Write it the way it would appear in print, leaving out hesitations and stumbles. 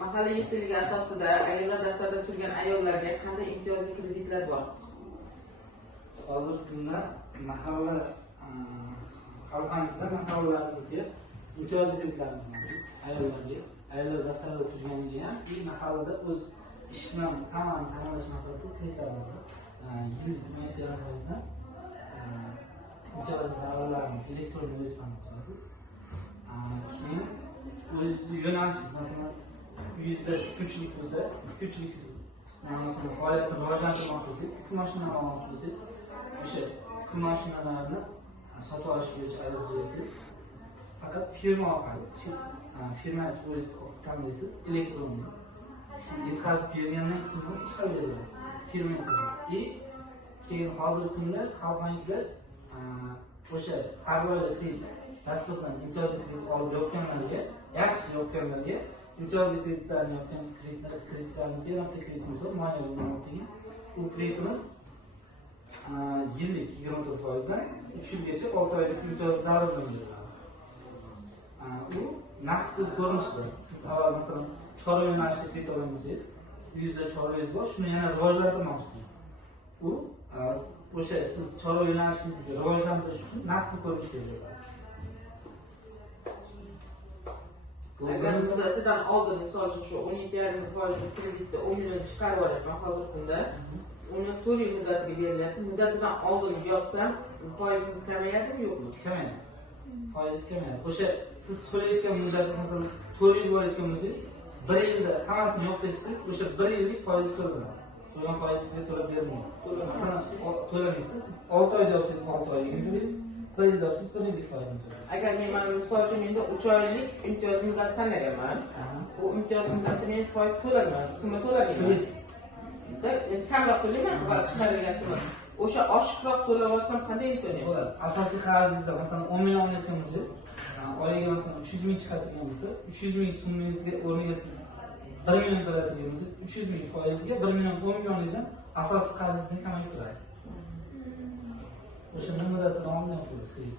mahalla yettiligi asosida ayollar daftarida turgan ayollarga qanday imtiyozli kreditlar bor? Hozirgi kunda mahalla xalqimizda mahallalarimizga imtiyozli kreditlarimiz mavjud. Ayollar daftarida turganiga ham mahallada o'z ish bilan ta'minlash maqsadida kreditlarimiz bor. Yillik 17%dan imtiyozli zararlarni elektron ravishda qilasiz. Keyin o'z yo'nalishingiz, masalan, uyingizda tikuvchilik bo'lsa, tikuvchilik masalan faoliyatni rivojlantirmoqchi bo'lsangiz, tikuv mashinalari olmoqchi bo'lsangiz, o'sha tikuv mashinalarini sotib olish bo'yicha ariza berasiz. Faqat firma orqali, firma o'zingiz tanlaysiz, elektron. Yetkazib bergandan keyin chiqarib beradi. Firma yetkazadi. Keyin hozirgi kunda xalqlar o'sha qarorlar kredit dasturdan imtiyozli kredit olib yopganlarga, yaxshi yopganlarga imtiyozli kreditlarni yopgan kreditlarimizga ham kreditimiz bor, moliya bo'lganligi. Bu kreditimiz yillik 24%dan 3 yilgacha 6 oylik imtiyozli davr bilan beriladi. U naqd pul ko'rinishida. Siz avval masalan chorva yo'nalishida kredit olgansiz, yuzda chorvangiz bor, shuni yana rivojlantirmoqchisiz. U o'sha siz chorva yo'nalishingizni rivojlantirish uchun naqd pul ko'rinishida beriladi. Agar muddatidan oldin misol uchun shu 12,5% kreditni 10 million chiqarib olyapman hozirgi kunda, uni 4 yil muddatiga berilyapti. Muddatidan oldin yotsam, foizingiz kamayadimi yo'qmi? Kamayadi. Foiz kamayadi. O'sha siz to'layotgan muddat masalan 4 yil bo'layotgan bo'lsangiz, 1 yilda hammasini yo'qlashsiz, o'sha 1 yillik foiz to'lanadi. To'lagan foiz sizga to'lab berilmaydi. Masalan, to'lamaysiz, siz 6 oyda olsangiz 6 oylik to'laysiz, 1 yilda olsangiz 1 yillik foizini to'laysiz. Agar men misol uchun menda 3 oylik imtiyoz muddat tanlaganman, bu imtiyoz muddatida men foiz to'lamayman, summa to'lamayman. Kamroq to'layman va chiqarilgan summa. O'sha oshiqroq to'lab olsam qanday imkoniyat bo'ladi? Asosiy qarzingizda masalan 10 million olayotgan bo'lsangiz, oyiga masalan 300 ming chiqaradigan bo'lsa, 300 ming summangizga o'rniga siz 1 million to'layotgan bo'lsangiz, 300 ming foizga 1 million 10 millioningizdan asosiy qarzingizni kamayib turadi. O'sha muddatidan oldin to'laysiz.